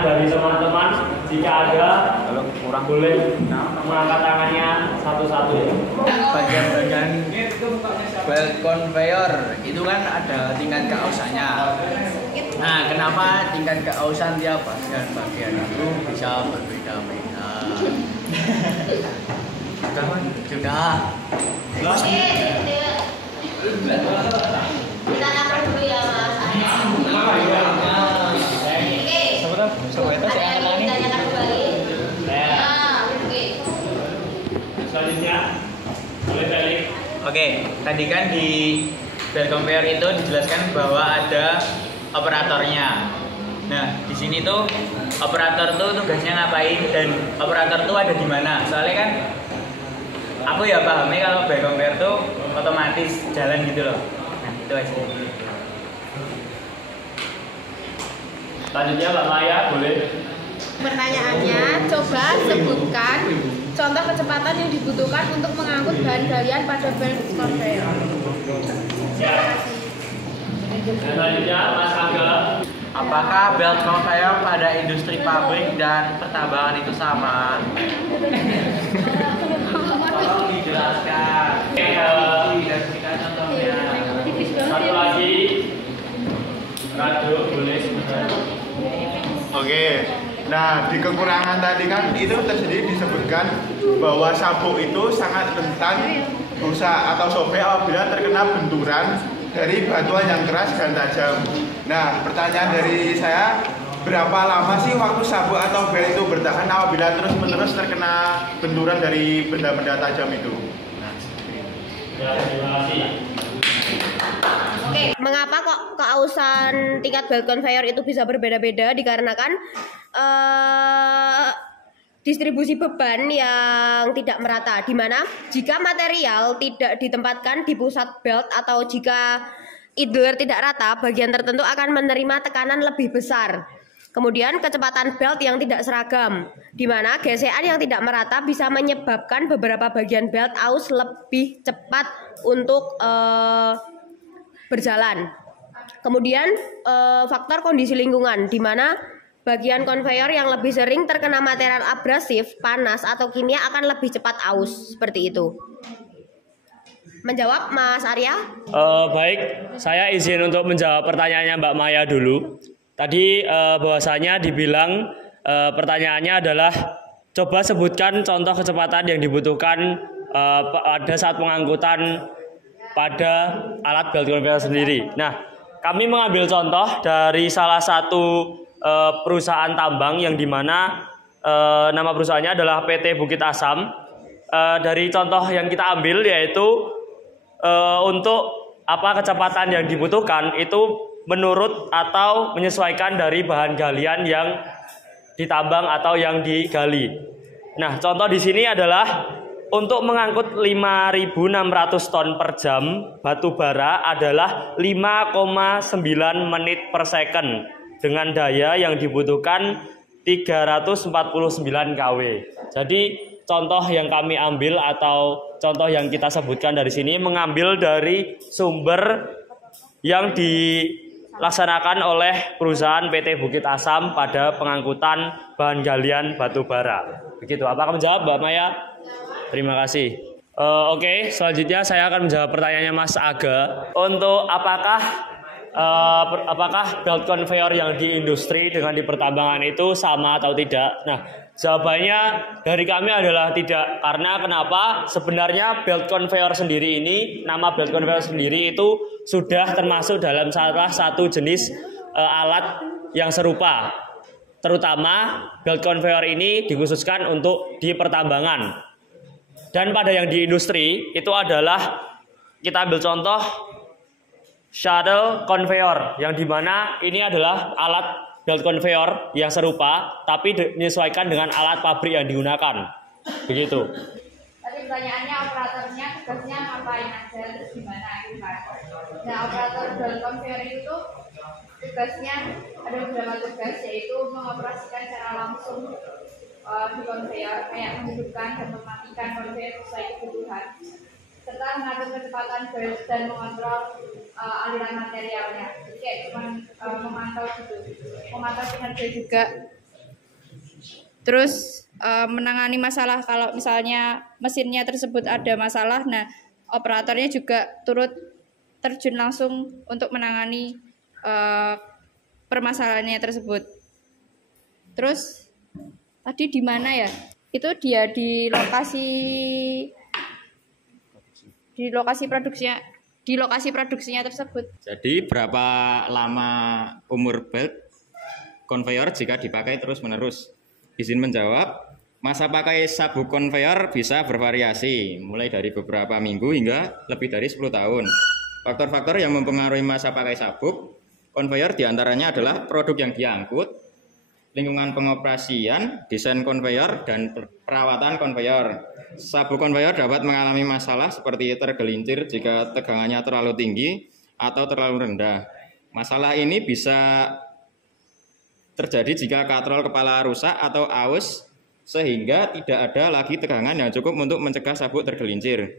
pertanyaan dari teman-teman. Jika ada, boleh mengangkat tangannya satu-satu ya. Bagian-bagian belt conveyor itu kan ada tingkat keausannya. Nah, kenapa tingkat keausan tiap bagian itu bisa berbeda-beda? Sudah. Kita tanyakan dulu ya Mas Arya. Ditanyakan kembali. Oke. Selanjutnya, boleh balik. Oke, tadi kan di belt conveyor itu dijelaskan bahwa ada operatornya. Nah, di sini tuh operator tuh tugasnya ngapain dan operator tuh ada di mana? Soalnya kan aku ya pahami kalau belt conveyor tuh otomatis jalan gitu loh. Nah, itu aja. Selanjutnya Mbak Maya, boleh. Pertanyaannya, coba sebutkan contoh kecepatan yang dibutuhkan untuk mengangkut bahan galian pada belt conveyor. Ya. Selanjutnya Mas Angga. Apakah belt conveyor pada industri pabrik dan pertambangan itu sama? Tolong dijelaskan. Dan berikan contohnya. Satu lagi, Rado, boleh. Oke, nah di kekurangan tadi kan itu tersendiri disebutkan bahwa sabuk itu sangat rentan rusak atau sobek apabila terkena benturan dari batuan yang keras dan tajam. Nah, pertanyaan dari saya, berapa lama sih waktu sabuk atau bel itu bertahan apabila terus-menerus terkena benturan dari benda-benda tajam itu? Ya, terima kasih. Oke, mengapa kok keausan tingkat belt conveyor itu bisa berbeda-beda? Dikarenakan distribusi beban yang tidak merata, di mana jika material tidak ditempatkan di pusat belt atau jika idler tidak rata, bagian tertentu akan menerima tekanan lebih besar. Kemudian kecepatan belt yang tidak seragam, di mana gesekan yang tidak merata bisa menyebabkan beberapa bagian belt aus lebih cepat untuk berjalan. Kemudian faktor kondisi lingkungan, di mana bagian konveyor yang lebih sering terkena material abrasif, panas atau kimia akan lebih cepat aus, seperti itu. Menjawab Mas Arya? Baik, saya izin untuk menjawab pertanyaannya Mbak Maya dulu. Tadi bahwasanya dibilang pertanyaannya adalah coba sebutkan contoh kecepatan yang dibutuhkan pada saat pengangkutan pada alat belt conveyor sendiri. Nah, kami mengambil contoh dari salah satu perusahaan tambang yang dimana nama perusahaannya adalah PT Bukit Asam. Dari contoh yang kita ambil yaitu untuk apa kecepatan yang dibutuhkan itu menurut atau menyesuaikan dari bahan galian yang ditambang atau yang digali. Nah, contoh di sini adalah untuk mengangkut 5.600 ton per jam batu bara adalah 5,9 menit per second dengan daya yang dibutuhkan 349 kW. Jadi contoh yang kami ambil atau contoh yang kita sebutkan dari sini mengambil dari sumber yang dilaksanakan oleh perusahaan PT Bukit Asam pada pengangkutan bahan galian batu bara. Begitu. Apakah menjawab Mbak Maya? Terima kasih. Oke, selanjutnya saya akan menjawab pertanyaannya Mas Aga. Untuk apakah belt conveyor yang di industri dengan di pertambangan itu sama atau tidak? Nah, jawabannya dari kami adalah tidak. Karena kenapa? Sebenarnya belt conveyor sendiri ini, nama belt conveyor sendiri itu sudah termasuk dalam salah satu jenis alat yang serupa. Terutama belt conveyor ini dikhususkan untuk di pertambangan. Dan pada yang di industri itu adalah kita ambil contoh shuttle conveyor yang dimana ini adalah alat belt conveyor yang serupa tapi menyesuaikan dengan alat pabrik yang digunakan. Begitu. Tadi pertanyaannya operatornya tugasnya ngapain aja terus gimana gitu kan. Nah, operator belt conveyor itu tugasnya ada beberapa tugas, yaitu mengoperasikan secara langsung di konveyor, kayak menghidupkan dan mematikan konveyor sesuai kebutuhan, serta mengatur kecepatan belt dan mengontrol aliran materialnya. Jadi kayak cuma memantau gitu, memantau kinerja juga Terus menangani masalah kalau misalnya mesinnya tersebut ada masalah, nah operatornya juga turut terjun langsung untuk menangani permasalahannya tersebut. Terus tadi di mana ya? Itu dia di lokasi produksinya tersebut. Jadi berapa lama umur belt conveyor jika dipakai terus-menerus? Izin menjawab, masa pakai sabuk konveyor bisa bervariasi, mulai dari beberapa minggu hingga lebih dari 10 tahun. Faktor-faktor yang mempengaruhi masa pakai sabuk konveyor diantaranya adalah produk yang diangkut, lingkungan pengoperasian, desain konveyor, dan perawatan konveyor. Sabuk konveyor dapat mengalami masalah seperti tergelincir jika tegangannya terlalu tinggi atau terlalu rendah. Masalah ini bisa terjadi jika katrol kepala rusak atau aus sehingga tidak ada lagi tegangan yang cukup untuk mencegah sabuk tergelincir.